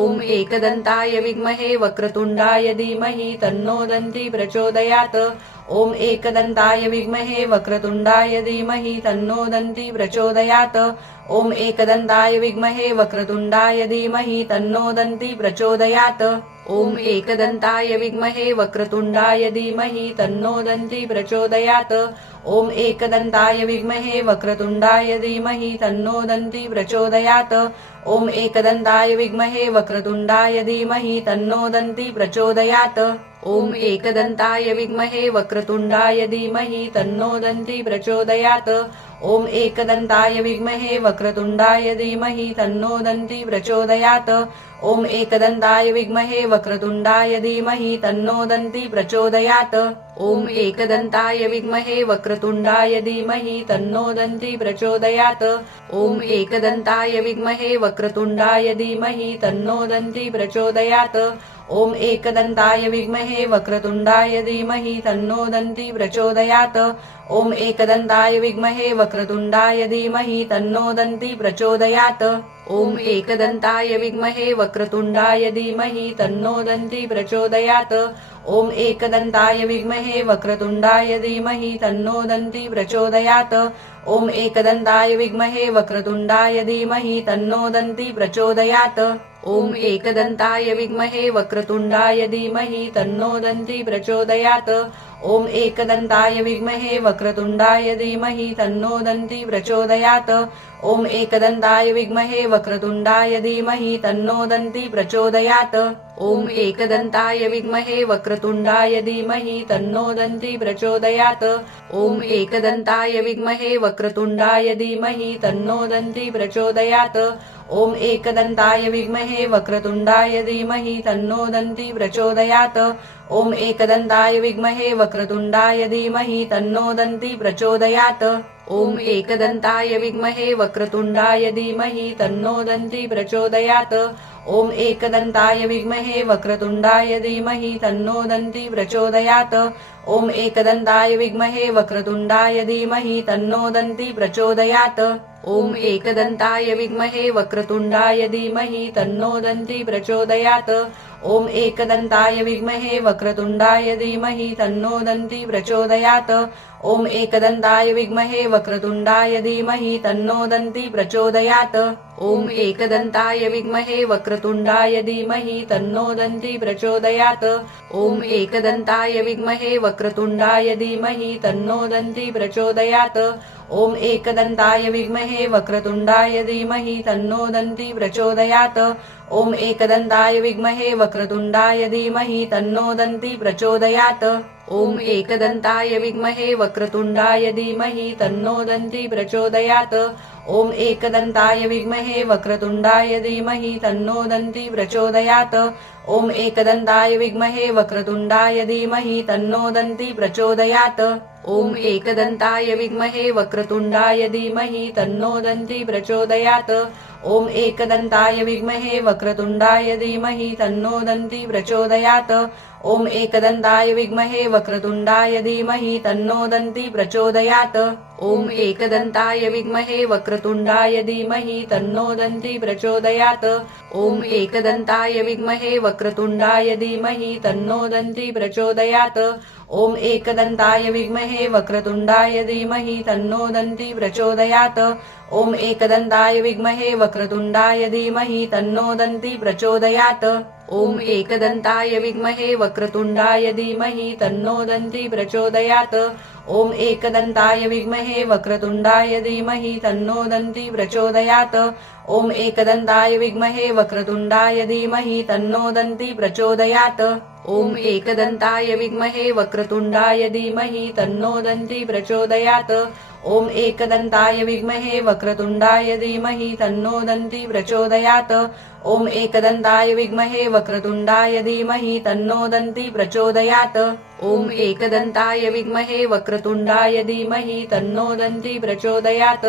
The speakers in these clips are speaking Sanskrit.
ॐ एकदन्ताय विद्महे वक्रतुण्डाय धीमहि तन्नो दन्ती प्रचोदयात्। ॐ एकदन्ताय विद्महे वक्रतुण्डाय धीमहि तन्नो दन्ती प्रचोदयात्। ॐ एकदन्ताय विद्महे वक्रतुण्डाय धीमहि तन्नो दन्ती प्रचोदयात्। ॐ एकदन्ताय विद्महे वक्रतुण्डाय धीमहि तन्नो दन्ती प्रचोदयात्। ॐ एकदन्ताय विद्महे वक्रतुण्डाय धीमहि तन्नो दन्ती प्रचोदयात्। ॐ एकदन्ताय विद्महे वक्रतुण्डाय धीमहि तन्नो दन्ती प्रचोदयात्। ॐ एकदन्ताय विद्महे वक्रतुण्डाय धीमहि तन्नो दन्ती प्रचोदयात्। ॐ एकदन्ताय विद्महे वक्रतुण्डाय धीमहि तन्नो दन्ती प्रचोदयात्। ॐ एकदन्ताय विद्महे वक्रतुण्डाय धीमहि तन्नो दन्ती प्रचोदयात्। ॐ एकदन्ताय विद्महे वक्रतुण्डाय धीमहि तन्नो दन्ती प्रचोदयात्। ॐ एकदन्ताय विद्महे वक्रतुण्डाय धीमहि तन्नो दन्ती प्रचोदयात्। ॐ एकदन्ताय विद्महे वक्रतुण्डाय धीमहि तन्नो दन्ती प्रचोदयात्। ॐ एकदन्ताय विद्महे वक्रतुण्डाय धीमहि तन्नो दन्ती प्रचोदयात्। ॐ एकदन्ताय विद्महे वक्रतुण्डाय धीमहि तन्नो दन्ती प्रचोदयात्। ॐ एकदन्ताय विद्महे वक्रतुण्डाय धीमहि तन्नो दन्ती प्रचोदयात्। ॐ एकदन्ताय विद्महे वक्रतुण्डाय धीमहि तन्नो दन्ती प्रचोदयात्। ॐ एकदन्ताय विद्महे वक्रतुण्डाय धीमहि तन्नो दन्ती प्रचोदयात्। ॐ एकदन्ताय विद्महे वक्रतुण्डाय धीमहि तन्नो दन्ती प्रचोदयात्। ॐ एकदन्ताय विद्महे वक्रतुण्डाय धीमहि तन्नो दन्ती प्रचोदयात्। ॐ एकदन्ताय विद्महे वक्रतुण्डाय धीमहि तन्नो दन्ती प्रचोदयात्। ॐ एकदन्ताय विद्महे वक्रतुण्डाय धीमहि तन्नो दन्ती प्रचोदयात्। ॐ एकदन्ताय विद्महे वक्रतुण्डाय धीमहि तन्नो दन्ती प्रचोदयात्। ॐ एकदन्ताय विद्महे वक्रतुण्डाय धीमहि तन्नो दन्ती प्रचोदयात्। ॐ एकदन्ताय विद्महे वक्रतुण्डाय धीमहि तन्नो दन्ती प्रचोदयात्। ॐ एकदन्ताय विद्महे वक्रतुण्डाय धीमहि तन्नो दन्ती प्रचोदयात्। ॐ एकदन्ताय विद्महे वक्रतुण्डाय धीमहि तन्नो दन्ती प्रचोदयात्। ॐ एकदन्ताय विद्महे वक्रतुण्डाय धीमहि तन्नो दन्ती प्रचोदयात्। ॐ एकदन्ताय विद्महे वक्रतुण्डाय धीमहि तन्नो दन्ती प्रचोदयात्। ॐ एकदन्ताय विद्महे वक्रतुण्डाय धीमहि तन्नो दन्ती प्रचोदयात्। ॐ एकदन्ताय विद्महे वक्रतुण्डाय धीमहि तन्नो दन्ती प्रचोदयात्। ॐ एकदन्ताय विद्महे वक्रतुण्डाय धीमहि तन्नो दन्ती प्रचोदयात्। ॐ एकदन्ताय विद्महे वक्रतुण्डाय धीमहि तन्नो दन्ती प्रचोदयात्। ॐ एकदन्ताय विद्महे वक्रतुण्डाय धीमहि तन्नो दन्ती प्रचोदयात्। ॐ एकदन्ताय विद्महे वक्रतुण्डाय धीमहि तन्नो दन्ती प्रचोदयात्। ॐ एकदन्ताय विद्महे वक्रतुण्डाय धीमहि तन्नो दन्ती प्रचोदयात्। ॐ एकदन्ताय विद्महे वक्रतुण्डाय धीमहि तन्नो दन्ती प्रचोदयात्। ॐ एकदन्ताय विद्महे वक्रतुण्डाय धीमहि तन्नो दन्ती प्रचोदयात्। ॐ एकदन्ताय विद्महे वक्रतुण्डाय धीमहि तन्नो दन्ती प्रचोदयात्। ॐ एकदन्ताय विद्महे वक्रतुण्डाय धीमहि तन्नो दन्ती प्रचोदयात्। ॐ एकदन्ताय विद्महे वक्रतुण्डाय धीमहि तन्नो दन्ती प्रचोदयात्। ॐ एकदन्ताय विद्महे वक्रतुण्डाय धीमहि तन्नो दन्ती प्रचोदयात्। ॐ एकदन्ताय विद्महे वक्रतुण्डाय धीमहि तन्नो दन्ती प्रचोदयात्। ॐ एकदन्ताय विद्महे वक्रतुण्डाय धीमहि तन्नो दन्ती प्रचोदयात्। ॐ एकदन्ताय विद्महे वक्रतुण्डाय धीमहि तन्नो दन्ती प्रचोदयात्। ॐ एकदन्ताय विद्महे वक्रतुण्डाय धीमहि तन्नो दन्ती प्रचोदयात्। ॐ एकदन्ताय विद्महे वक्रतुण्डाय धीमहि तन्नो दन्ती प्रचोदयात्। ॐ एकदन्ताय विद्महे वक्रतुण्डाय धीमहि तन्नो दन्ती प्रचोदयात्। ॐ एकदन्ताय विद्महे वक्रतुण्डाय धीमहि तन्नो दन्ती प्रचोदयात्। ॐ एकदन्ताय विद्महे वक्रतुण्डाय धीमहि तन्नो दन्ती प्रचोदयात्। ॐ एकदन्ताय विद्महे वक्रतुण्डाय धीमहि तन्नो दन्ती प्रचोदयात्।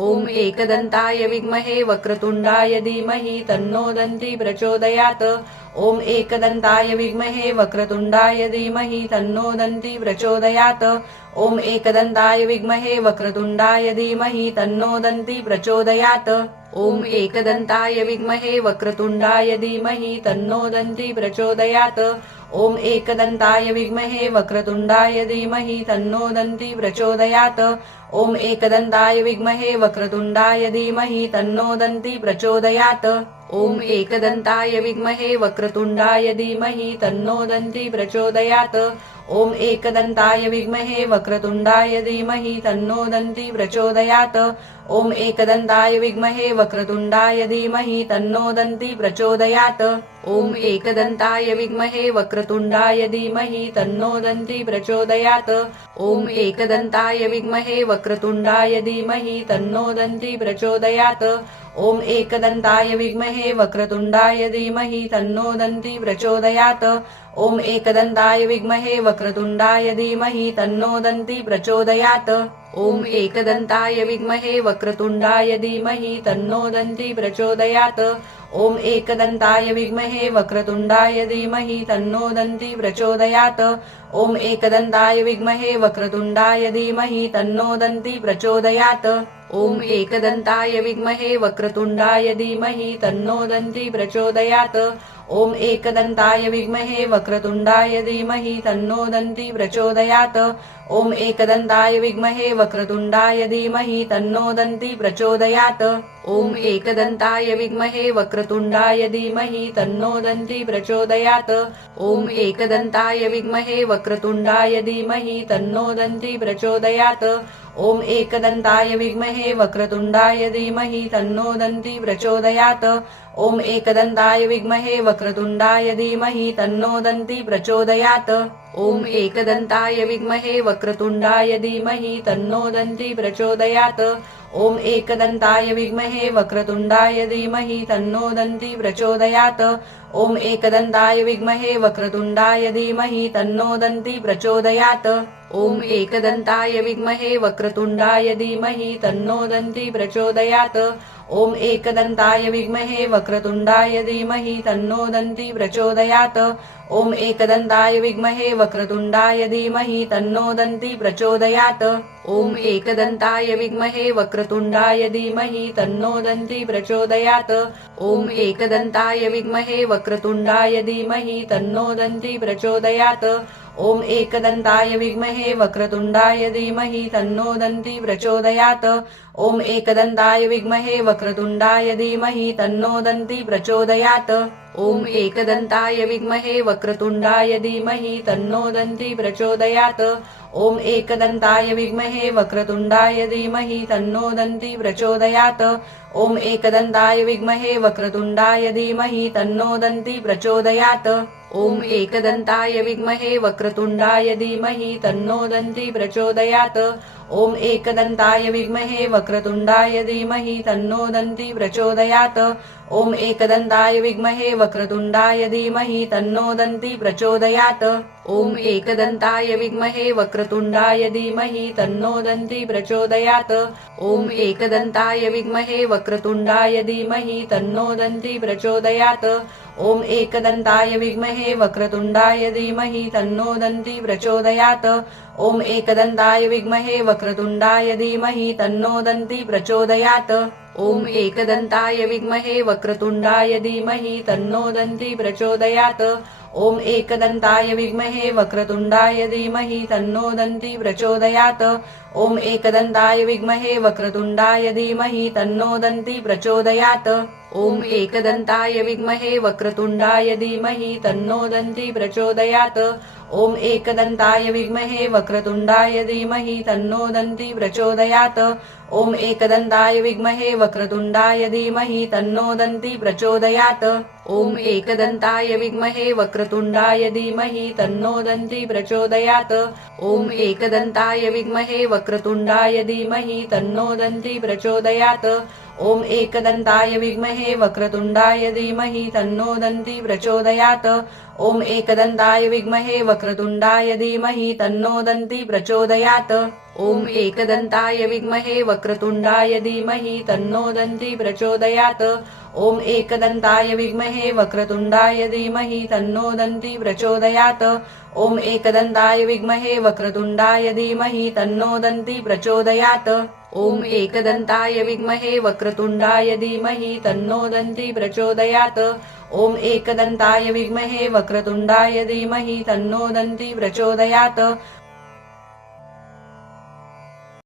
ॐ एकदन्ताय विद्महे वक्रतुण्डाय धीमहि तन्नो दन्ती प्रचोदयात्। ॐ एकदन्ताय विद्महे वक्रतुण्डाय धीमहि तन्नो दन्ती प्रचोदयात् ॐ एकदन्ताय विद्महे वक्रतुण्डाय धीमहि तन्नो दन्ती प्रचोदयात् ॐ एकदन्ताय विद्महे वक्रतुण्डाय धीमहि तन्नो दन्ती प्रचोदयात् ॐ एकदन्ताय विद्महे वक्रतुण्डाय धीमहि तन्नो दन्ती प्रचोदयात् ॐ एकदन्ताय विद्महे वक्रतुण्डाय धीमहि तन्नो दन्ती प्रचोदयात् ॐ एकदन्ताय विद्महे वक्रतुण्डाय धीमहि तन्नो दन्ती प्रचोदयात् ॐ एकदन्ताय विद्महे वक्रतुण्डाय धीमहि तन्नो दन्ती प्रचोदयात् ॐ एकदन्ताय विद्महे वक्रतुण्डाय धीमहि तन्नो दन्ती प्रचोदयात् ॐ एकदन्ताय विद्महे वक्रतुण्डाय धीमहि तन्नो दन्ती प्रचोदयात् ॐ एकदन्ताय विद्महे वक्रतुण्डाय धीमहि तन्नो दन्ती प्रचोदयात् ॐ एकदन्ताय विद्महे वक्रतुण्डाय धीमहि तन्नो दन्ती प्रचोदयात् ॐ एकदन्ताय विद्महे वक्रतुण्डाय धीमहि तन्नो दन्ती प्रचोदयात् ॐ एकदन्ताय विद्महे वक्रतुण्डाय धीमहि तन्नो दन्ती प्रचोदयात् ॐ एकदन्ताय विद्महे वक्रतुण्डाय धीमहि तन्नो दन्ती प्रचोदयात् ॐ एकदन्ताय विद्महे वक्रतुण्डाय धीमहि तन्नो दन्ती प्रचोदयात् ॐ एकदन्ताय विद्महे वक्रतुण्डाय धीमहि तन्नो दन्ती प्रचोदयात् ॐ एकदन्ताय विद्महे वक्रतुण्डाय धीमहि तन्नो दन्ती प्रचोदयात् ॐ एकदन्ताय विद्महे वक्रतुण्डाय धीमहि तन्नो दन्ती प्रचोदयात् ॐ एकदन्ताय विद्महे वक्रतुण्डाय धीमहि तन्नो दन्ती प्रचोदयात् ॐ एकदन्ताय विद्महे वक्रतुण्डाय धीमहि तन्नो दन्ती प्रचोदयात् ॐ एकदन्ताय विद्महे वक्रतुण्डाय धीमहि तन्नो दन्ती प्रचोदयात् ॐ एकदन्ताय विद्महे वक्रतुण्डाय धीमहि तन्नो दन्ती प्रचोदयात् ॐ एकदन्ताय विद्महे वक्रतुण्डाय धीमहि तन्नो दन्ती प्रचोदयात् ॐ एकदन्ताय विद्महे वक्रतुण्डाय धीमहि तन्नो दन्ती प्रचोदयात् ॐ एकदन्ताय विद्महे वक्रतुण्डाय धीमहि तन्नो दन्ती प्रचोदयात् ॐ एकदन्ताय विद्महे वक्रतुण्डाय धीमहि तन्नो दन्ती प्रचोदयात् ॐ एकदन्ताय विद्महे वक्रतुण्डाय धीमहि तन्नो दन्ती प्रचोदयात् ॐ एकदन्ताय विद्महे वक्रतुण्डाय धीमहि तन्नो दन्ती प्रचोदयात् ॐ एकदन्ताय विद्महे वक्रतुण्डाय धीमहि तन्नो दन्ती प्रचोदयात् ॐ एकदन्ताय विद्महे वक्रतुण्डाय धीमहि तन्नो दन्ती प्रचोदयात् ॐ एकदन्ताय विद्महे वक्रतुण्डाय धीमहि तन्नो दन्ती प्रचोदयात् ॐ एकदन्ताय विद्महे वक्रतुण्डाय धीमहि तन्नो दन्ती प्रचोदयात् ॐ एकदन्ताय विद्महे वक्रतुण्डाय धीमहि तन्नो दन्ती प्रचोदयात् ॐ एकदन्ताय विद्महे वक्रतुण्डाय धीमहि तन्नो दन्ती प्रचोदयात् ॐ एकदन्ताय विद्महे वक्रतुण्डाय धीमहि तन्नो दन्ती प्रचोदयात् ॐ एकदन्ताय विद्महे वक्रतुण्डाय धीमहि तन्नो दन्ती प्रचोदयात् ॐ एकदन्ताय विद्महे वक्रतुण्डाय धीमहि तन्नो दन्ती प्रचोदयात् ॐ एकदन्ताय विद्महे वक्रतुण्डाय धीमहि तन्नो दन्ती प्रचोदयात् ॐ एकदन्ताय विद्महे वक्रतुण्डाय धीमहि तन्नो दन्ती प्रचोदयात् ॐ एकदन्ताय विद्महे वक्रतुण्डाय धीमहि तन्नो दन्ती प्रचोदयात् ॐ एकदन्ताय विद्महे वक्रतुण्डाय धीमहि तन्नो दन्ती प्रचोदयात् ॐ एकदन्ताय विद्महे वक्रतुण्डाय धीमहि तन्नो दन्ती प्रचोदयात् ॐ एकदन्ताय विद्महे वक्रतुण्डाय धीमहि तन्नो दन्ती प्रचोदयात् ॐ एकदन्ताय विद्महे वक्रतुण्डाय धीमहि तन्नो दन्ती प्रचोदयात् ॐ एकदन्ताय विद्महे वक्रतुण्डाय धीमहि तन्नो दन्ती प्रचोदयात् ॐ एकदन्ताय विद्महे वक्रतुण्डाय धीमहि तन्नो दन्ती प्रचोदयात् ॐ एकदन्ताय विद्महे वक्रतुण्डाय धीमहि तन्नो दन्ती प्रचोदयात् ॐ एकदन्ताय विद्महे वक्रतुण्डाय धीमहि तन्नो दन्ती प्रचोदयात् ॐ एकदन्ताय विद्महे वक्रतुण्डाय धीमहि तन्नो दन्ती प्रचोदयात् ॐ एकदन्ताय विद्महे वक्रतुण्डाय धीमहि तन्नो दन्ती प्रचोदयात् ॐ एकदन्ताय विद्महे वक्रतुण्डाय धीमहि तन्नो दन्ती प्रचोदयात् ॐ एकदन्ताय विद्महे वक्रतुण्डाय धीमहि तन्नो दन्ती प्रचोदयात् ॐ एकदन्ताय विद्महे वक्रतुण्डाय धीमहि तन्नो दन्ती प्रचोदयात् ॐ एकदन्ताय विद्महे वक्रतुण्डाय धीमहि तन्नो दन्ती प्रचोदयात् ॐ एकदन्ताय विद्महे वक्रतुण्डाय धीमहि तन्नो दन्ती प्रचोदयात् ॐ एकदन्ताय विद्महे वक्रतुण्डाय धीमहि तन्नो दन्ती प्रचोदयात् ॐ एकदन्ताय विद्महे वक्रतुण्डाय धीमहि तन्नो दन्ती प्रचोदयात्